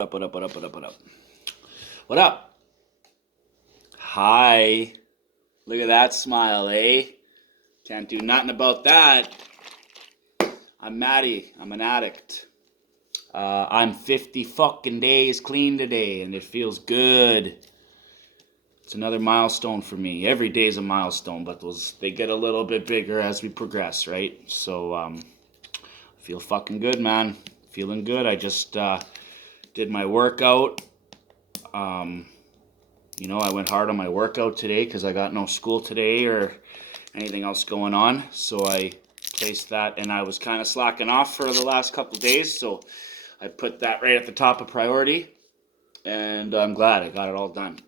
Up, what up, what up, what up, what up? What up? Hi. Look at that smile, eh? Can't do nothing about that. I'm Matty. I'm an addict. I'm 50 fucking days clean today, and it feels good. It's another milestone for me. Every day's a milestone, but they get a little bit bigger as we progress, right? So, I feel fucking good, man. Feeling good. I just did my workout. I went hard on my workout today because I got no school today or anything else going on. So I placed that, and I was kind of slacking off for the last couple of days. So I put that right at the top of priority, and I'm glad I got it all done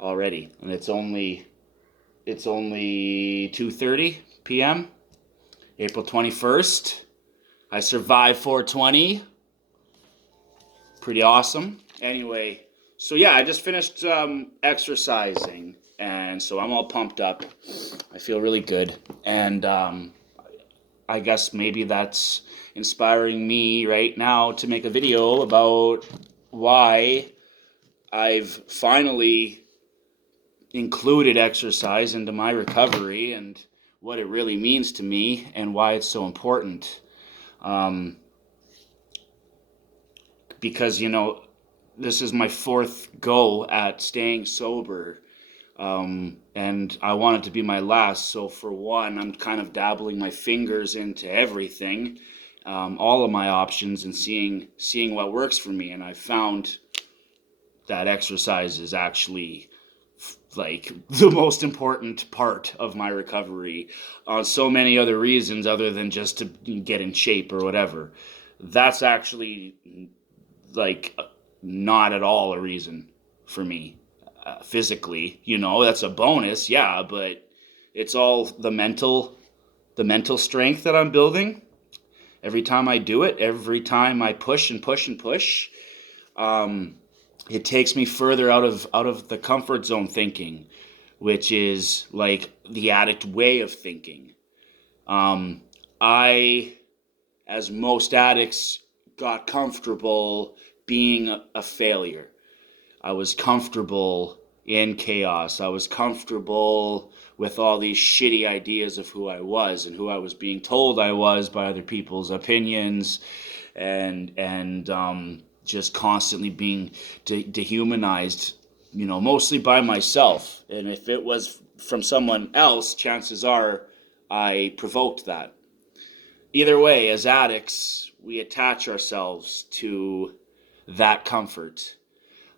already. And it's only 2:30 p.m. April 21st. I survived 420. Pretty awesome. Anyway, so yeah, I just finished exercising, and so I'm all pumped up. I feel really good, and I guess maybe that's inspiring me right now to make a video about why I've finally included exercise into my recovery and what it really means to me and why it's so important. Because, this is my fourth go at staying sober. And I want it to be my last. So for one, I'm kind of dabbling my fingers into everything, all of my options, and seeing what works for me. And I found that exercise is actually like the most important part of my recovery on so many other reasons other than just to get in shape or whatever. That's actually like not at all a reason for me. Physically, that's a bonus, yeah, but it's all the mental strength that I'm building. Every time I do it, every time I push and push and push, it takes me further out of the comfort zone thinking, which is like the addict way of thinking. I, as most addicts, got comfortable being a failure. I was comfortable in chaos. I was comfortable with all these shitty ideas of who I was and who I was being told I was by other people's opinions, and just constantly being dehumanized, mostly by myself. And if it was from someone else, chances are I provoked that. Either way, as addicts, we attach ourselves to that comfort.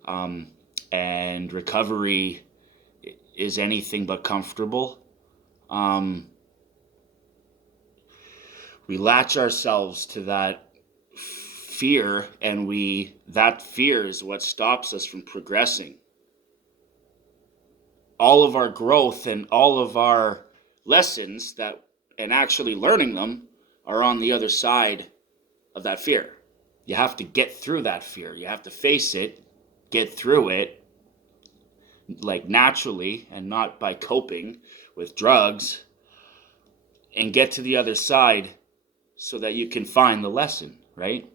And recovery is anything but comfortable. We latch ourselves to that fear, and that fear is what stops us from progressing. All of our growth and all of our lessons and actually learning them are on the other side of that fear. You have to get through that fear. You have to face it, get through it, like naturally and not by coping with drugs, and get to the other side so that you can find the lesson, right?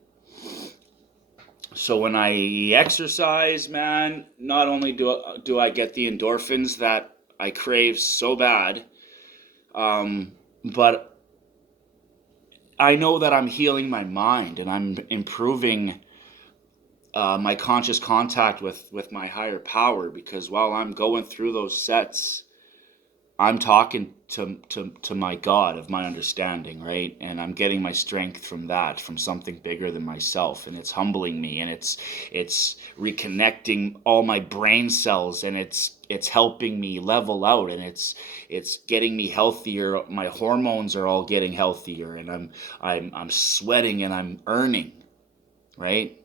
So when I exercise, man, not only do I get the endorphins that I crave so bad, but I know that I'm healing my mind and I'm improving my conscious contact with my higher power, because while I'm going through those sets, I'm talking to my God of my understanding, right? And I'm getting my strength from that, from something bigger than myself, and it's humbling me, and it's reconnecting all my brain cells, and it's helping me level out, and it's getting me healthier. My hormones are all getting healthier, and I'm sweating, and I'm earning, right?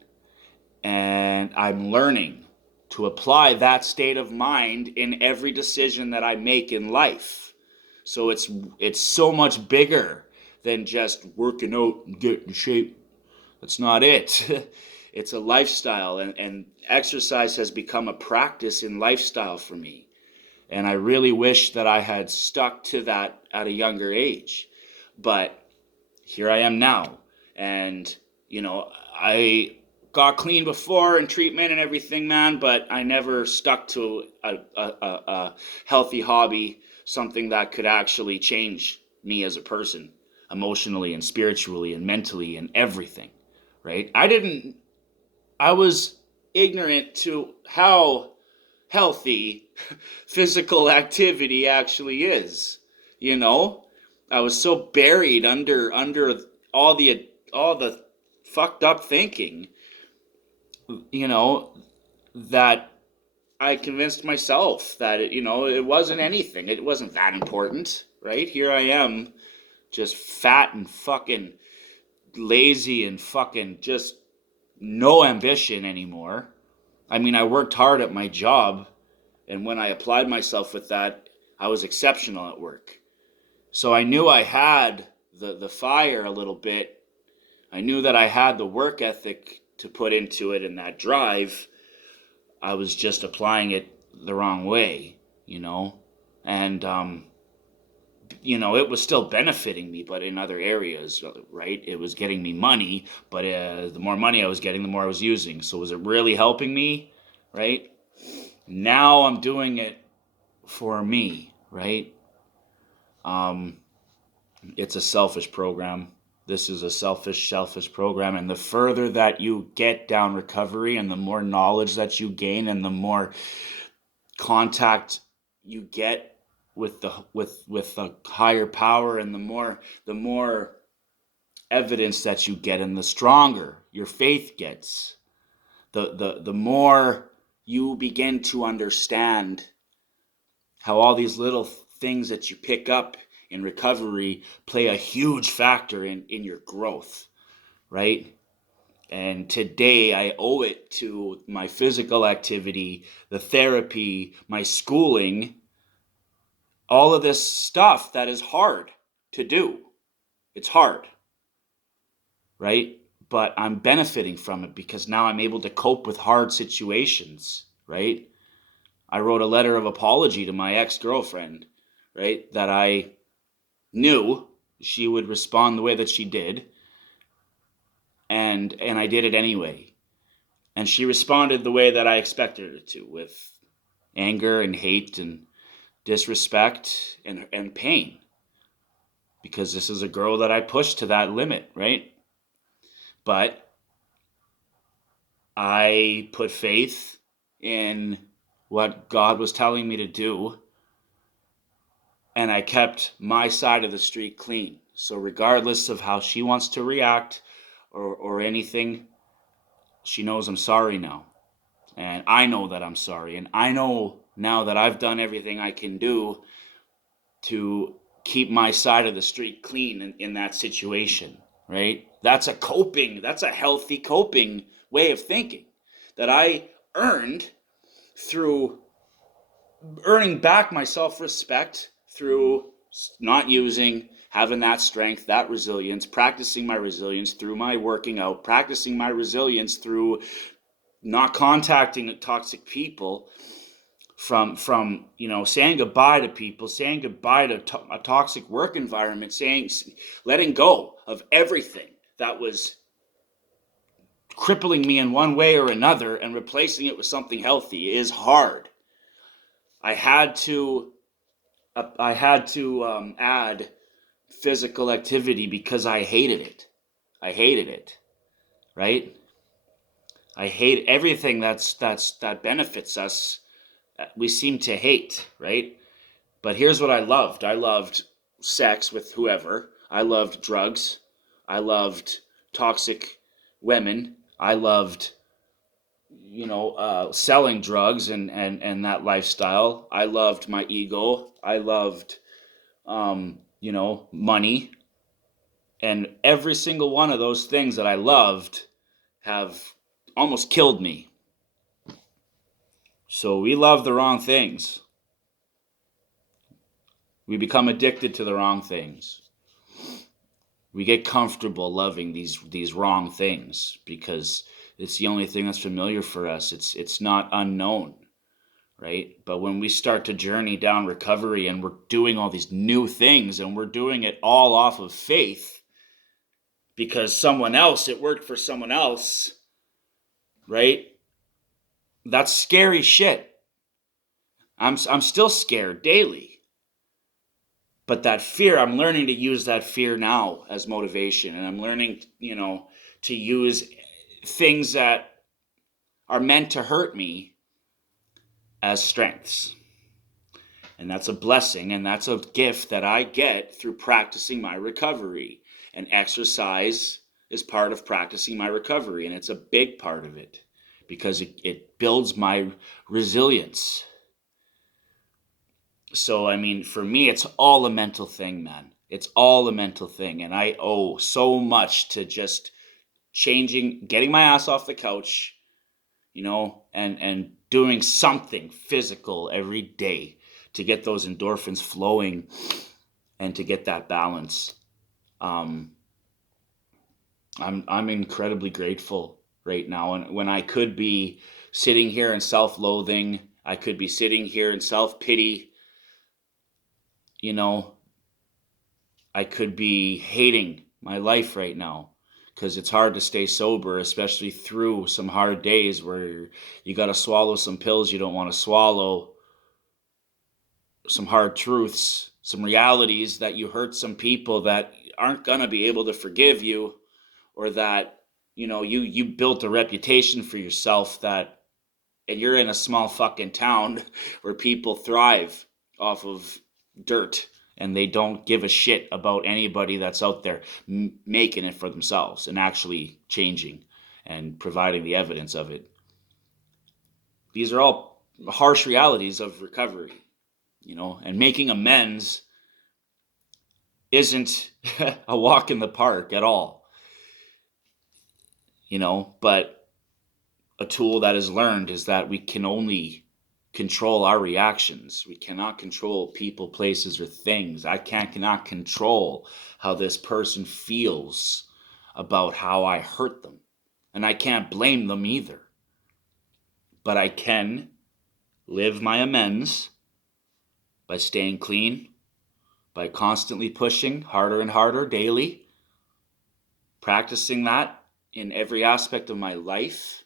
And I'm learning to apply that state of mind in every decision that I make in life. So it's so much bigger than just working out and getting in shape. That's not it. It's a lifestyle, and exercise has become a practice in lifestyle for me. And I really wish that I had stuck to that at a younger age. But here I am now. And, I got clean before and treatment and everything, man, but I never stuck to a healthy hobby, something that could actually change me as a person, emotionally and spiritually and mentally and everything, right? I was ignorant to how healthy physical activity actually is. You know, I was so buried under all the fucked up thinking, you know, that I convinced myself that it wasn't anything. It wasn't that important, right? Here I am, just fat and fucking lazy and fucking just no ambition anymore. I mean, I worked hard at my job, and when I applied myself with that, I was exceptional at work. So I knew I had the fire a little bit. I knew that I had the work ethic to put into it and that drive. I was just applying it the wrong way, you know? And, it was still benefiting me, but in other areas, right? It was getting me money, but the more money I was getting, the more I was using. So was it really helping me, right? Now I'm doing it for me, right? Um, it's a selfish program. This is a selfish program. And the further that you get down recovery and the more knowledge that you gain and the more contact you get with the higher power and the more evidence that you get and the stronger your faith gets, the more you begin to understand how all these little things that you pick up in recovery play a huge factor in your growth, right? And today I owe it to my physical activity, the therapy, my schooling, all of this stuff that is hard to do. It's hard, right? But I'm benefiting from it because now I'm able to cope with hard situations, right? I wrote a letter of apology to my ex-girlfriend, right? That I knew she would respond the way that she did, and I did it anyway. And she responded the way that I expected her to, with anger and hate and disrespect and pain. Because this is a girl that I pushed to that limit, right? But I put faith in what God was telling me to do, and I kept my side of the street clean. So regardless of how she wants to react or anything, she knows I'm sorry now. And I know that I'm sorry. And I know now that I've done everything I can do to keep my side of the street clean in that situation, right? That's a healthy coping way of thinking that I earned through earning back my self-respect through not using, having that strength, that resilience, practicing my resilience through my working out, practicing my resilience through not contacting toxic people, from saying goodbye to people, saying goodbye to a toxic work environment, letting go of everything that was crippling me in one way or another and replacing it with something healthy is hard. I had to add physical activity because I hated it. I hated it, right? I hate everything that benefits us. We seem to hate, right? But here's what I loved. I loved sex with whoever. I loved drugs. I loved toxic women. I loved, selling drugs and that lifestyle. I loved my ego. I loved, money. And every single one of those things that I loved have almost killed me. So we love the wrong things. We become addicted to the wrong things. We get comfortable loving these wrong things because it's the only thing that's familiar for us. It's not unknown, right? But when we start to journey down recovery and we're doing all these new things and we're doing it all off of faith because it worked for someone else, right? That's scary shit. I'm still scared daily. But that fear, I'm learning to use that fear now as motivation. And I'm learning, to use things that are meant to hurt me as strengths. And that's a blessing, and that's a gift that I get through practicing my recovery. And exercise is part of practicing my recovery, and it's a big part of it because it builds my resilience. So, I mean, for me, it's all a mental thing, man. It's all a mental thing. And I owe so much to just getting my ass off the couch, and doing something physical every day to get those endorphins flowing and to get that balance. Um, I'm incredibly grateful right now, and when I could be sitting here in self-loathing, I could be sitting here in self-pity. You know, I could be hating my life right now because it's hard to stay sober, especially through some hard days where you got to swallow some pills you don't want to swallow, some hard truths, some realities that you hurt some people that aren't going to be able to forgive you, or that you built a reputation for yourself that, and you're in a small fucking town where people thrive off of dirt, and they don't give a shit about anybody that's out there making it for themselves and actually changing and providing the evidence of it. These are all harsh realities of recovery, and making amends isn't a walk in the park at all, but a tool that is learned is that we can only control our reactions. We cannot control people, places, or things. I cannot control how this person feels about how I hurt them. And I can't blame them either. But I can live my amends by staying clean, by constantly pushing harder and harder daily, practicing that in every aspect of my life,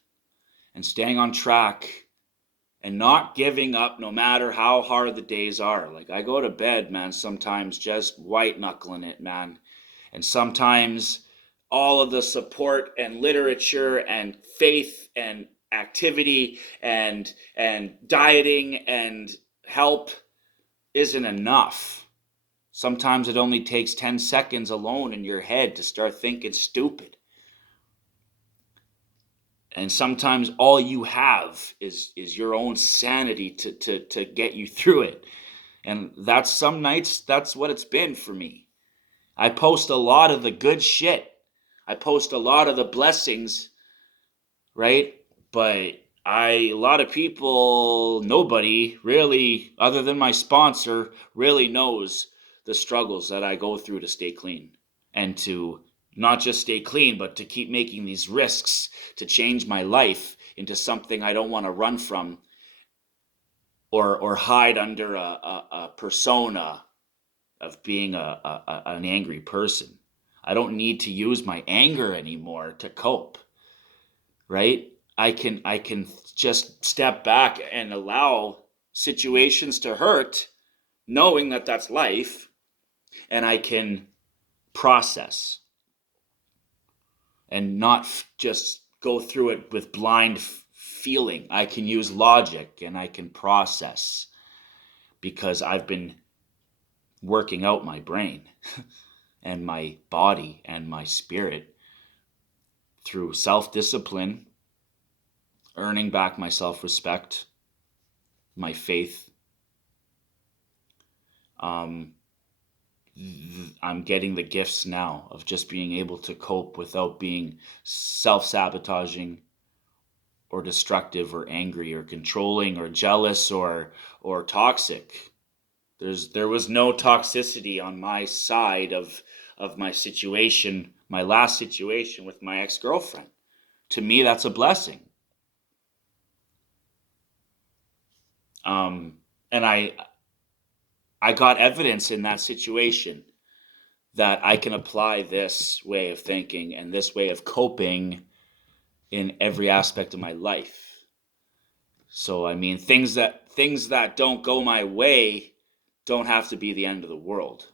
and staying on track and not giving up no matter how hard the days are. Like, I go to bed, man, sometimes just white knuckling it, man. And sometimes all of the support and literature and faith and activity and dieting and help isn't enough. Sometimes it only takes 10 seconds alone in your head to start thinking stupid. And sometimes all you have is your own sanity to get you through it. And that's some nights, that's what it's been for me. I post a lot of the good shit. I post a lot of the blessings, right? But a lot of people, nobody really, other than my sponsor, really knows the struggles that I go through to stay clean and to not just stay clean, but to keep making these risks to change my life into something I don't want to run from or hide under a persona of being an angry person. I don't need to use my anger anymore to cope, right? I can just step back and allow situations to hurt, knowing that that's life, and I can process and not just go through it with blind feeling. I can use logic and I can process because I've been working out my brain and my body and my spirit through self-discipline, earning back my self-respect, my faith. I'm getting the gifts now of just being able to cope without being self-sabotaging or destructive or angry or controlling or jealous or toxic. There was no toxicity on my side of my situation, my last situation with my ex-girlfriend. To me, that's a blessing. And I got evidence in that situation that I can apply this way of thinking and this way of coping in every aspect of my life. So, I mean, things that don't go my way don't have to be the end of the world.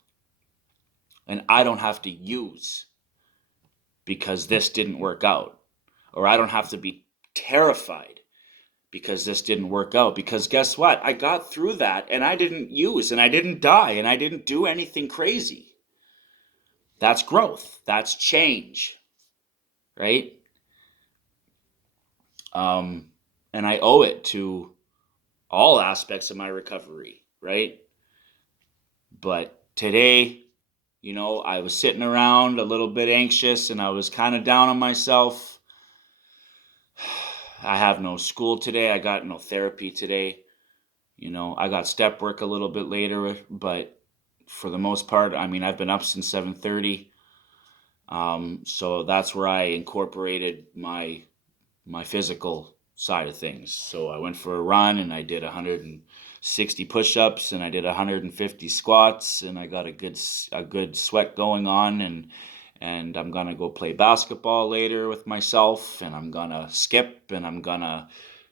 And I don't have to use because this didn't work out. Or I don't have to be terrified because this didn't work out. Because guess what? I got through that and I didn't use and I didn't die and I didn't do anything crazy. That's growth. That's change. Right? And I owe it to all aspects of my recovery. Right? But today, I was sitting around a little bit anxious and I was kind of down on myself. I have no school today. I got no therapy today. I got step work a little bit later, but for the most part, I mean, I've been up since 7:30. So that's where I incorporated my physical side of things. So I went for a run and I did 160 push-ups and I did 150 squats and I got a good sweat going on, and I'm gonna go play basketball later with myself, and I'm gonna skip, and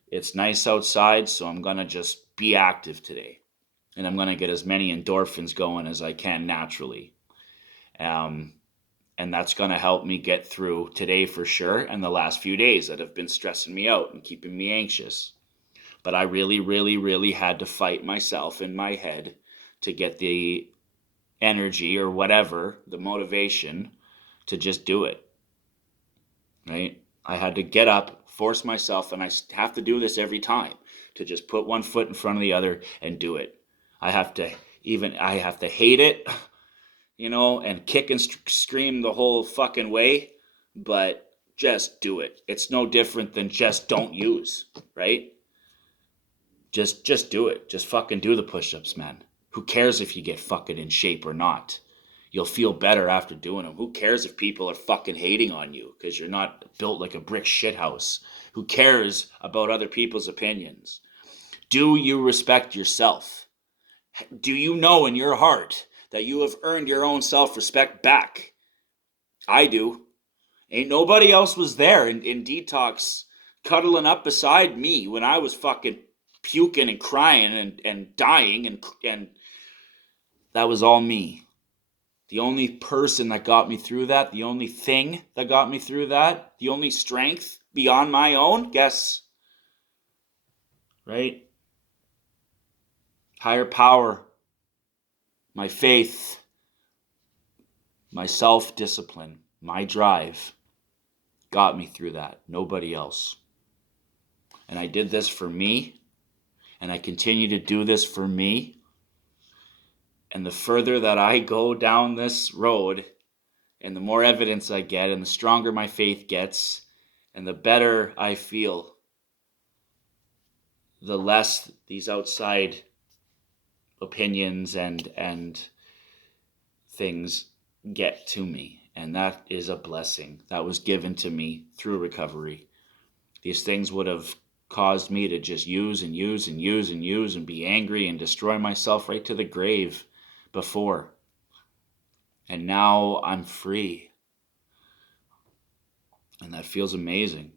it's nice outside, so I'm gonna just be active today, and I'm gonna get as many endorphins going as I can naturally. And that's going to help me get through today for sure, and the last few days that have been stressing me out and keeping me anxious. But I really, really, really had to fight myself in my head to get the energy or whatever, the motivation to just do it. Right? I had to get up, force myself, and I have to do this every time, to just put one foot in front of the other and do it. I have to hate it, and kick and scream the whole fucking way, but just do it. It's no different than just don't use, right? Just do it. Just fucking do the push-ups, man. Who cares if you get fucking in shape or not? You'll feel better after doing them. Who cares if people are fucking hating on you because you're not built like a brick shithouse? Who cares about other people's opinions? Do you respect yourself? Do you know in your heart that you have earned your own self-respect back? I do. Ain't nobody else was there in detox cuddling up beside me when I was fucking puking and crying and dying, and that was all me. The only person that got me through that, the only thing that got me through that, the only strength beyond my own, guess, right? Higher power, my faith, my self-discipline, my drive got me through that. Nobody else. And I did this for me, and I continue to do this for me. And the further that I go down this road, and the more evidence I get, and the stronger my faith gets, and the better I feel, the less these outside opinions and things get to me. And that is a blessing that was given to me through recovery. These things would have caused me to just use and use and use and use and be angry and destroy myself right to the grave before. And now I'm free. And that feels amazing.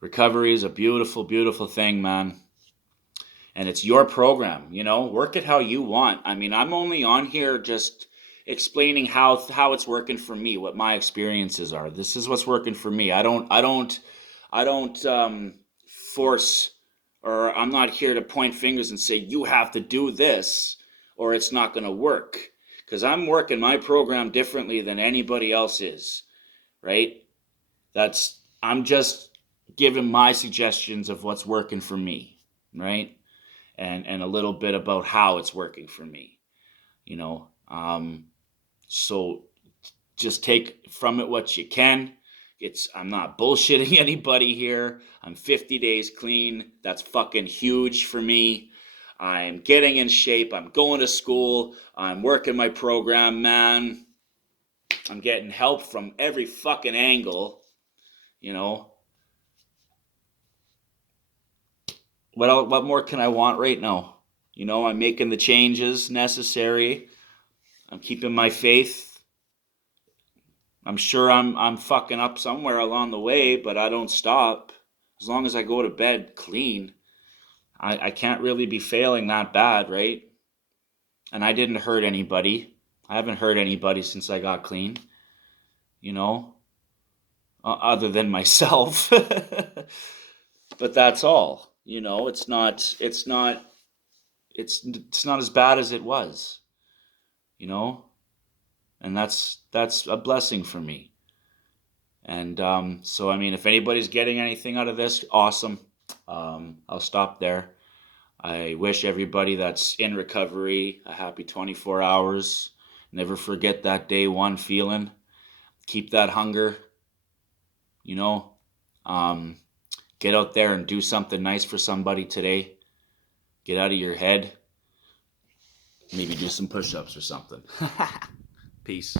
Recovery is a beautiful, beautiful thing, man. And it's your program, work it how you want. I mean, I'm only on here just explaining how it's working for me, what my experiences are. This is what's working for me. I don't force, or I'm not here to point fingers and say you have to do this or it's not going to work, because I'm working my program differently than anybody else is, right? I'm just giving my suggestions of what's working for me, right? And a little bit about how it's working for me, so just take from it what you can. I'm not bullshitting anybody here. I'm 50 days clean. That's fucking huge for me. I'm getting in shape. I'm going to school. I'm working my program, man. I'm getting help from every fucking angle, What more can I want right now? I'm making the changes necessary. I'm keeping my faith. I'm sure I'm fucking up somewhere along the way, but I don't stop. As long as I go to bed clean, I can't really be failing that bad, right? And I didn't hurt anybody. I haven't hurt anybody since I got clean, you know, other than myself. But that's all. You know, it's not as bad as it was, you know? And that's a blessing for me. And so, I mean, if anybody's getting anything out of this, awesome. I'll stop there. I wish everybody that's in recovery a happy 24 hours. Never forget that day one feeling. Keep that hunger, you know. Um, get out there and do something nice for somebody today. Get out of your head. Maybe do some push ups or something. Peace.